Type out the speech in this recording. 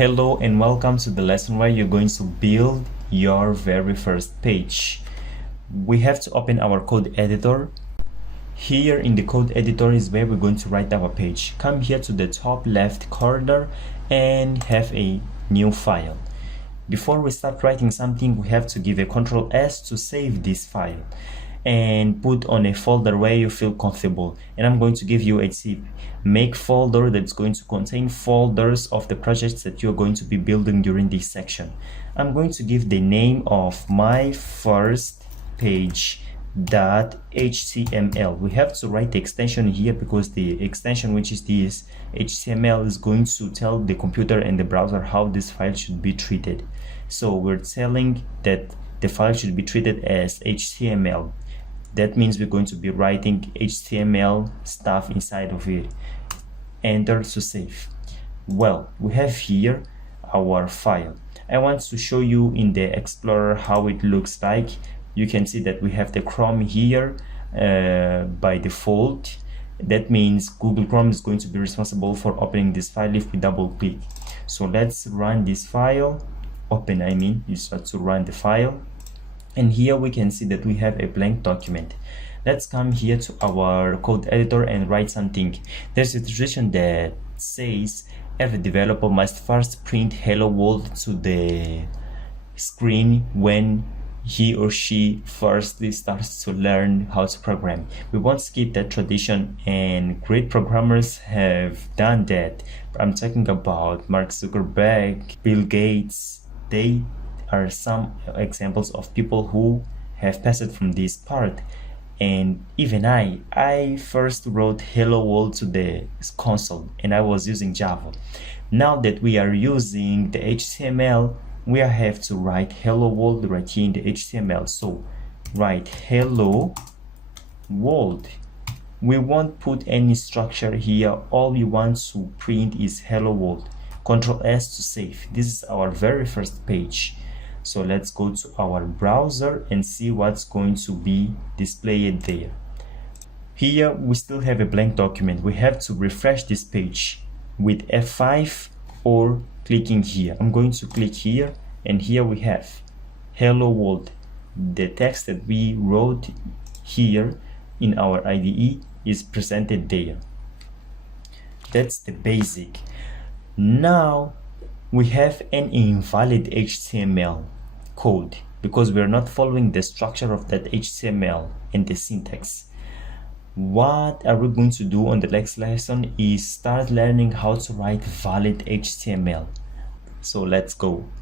Hello and welcome to the lesson where you're going to build your very first page. We have to open our code editor. Here in the code editor is where we're going to write our page. Come here to the top left corner and have a new file. Before we start writing something, we have to give a Ctrl S to save this file and put on a folder where you feel comfortable. And I'm going to give you a tip: make folder that's going to contain folders of the projects that you're going to be building during this section. I'm going to give the name of my first page.html. We have to write the extension here because the extension, which is this HTML, is going to tell the computer and the browser how this file should be treated. So we're telling that the file should be treated as HTML. That means we're going to be writing HTML stuff inside of it. Enter to save. Well, we have here our file. I want to show you in the Explorer how it looks like. You can see that we have the Chrome here by default. That means Google Chrome is going to be responsible for opening this file if we double click. So let's run this file. You start to run the file. And here we can see that we have a blank document. Let's come here to our code editor and write something. There's a tradition that says every developer must first print hello world to the screen when he or she firstly starts to learn how to program. We won't skip that tradition, and great programmers have done that. I'm talking about Mark Zuckerberg, Bill Gates. They are some examples of people who have passed from this part. And even I first wrote hello world to the console, and I was using Java. Now that we are using the HTML, we have to write hello world right here in the HTML. So write hello world. We won't put any structure here. All we want to print is hello world. Ctrl S to save. This is our very first page. So let's go to our browser and see what's going to be displayed there. Here we still have a blank document. We have to refresh this page with F5 or clicking here. I'm going to click here, and here we have hello world. The text that we wrote here in our IDE is presented there. That's the basic. Now we have an invalid HTML code because we're not following the structure of that HTML and the syntax. What are we going to do on the next lesson is start learning how to write valid HTML. So let's go.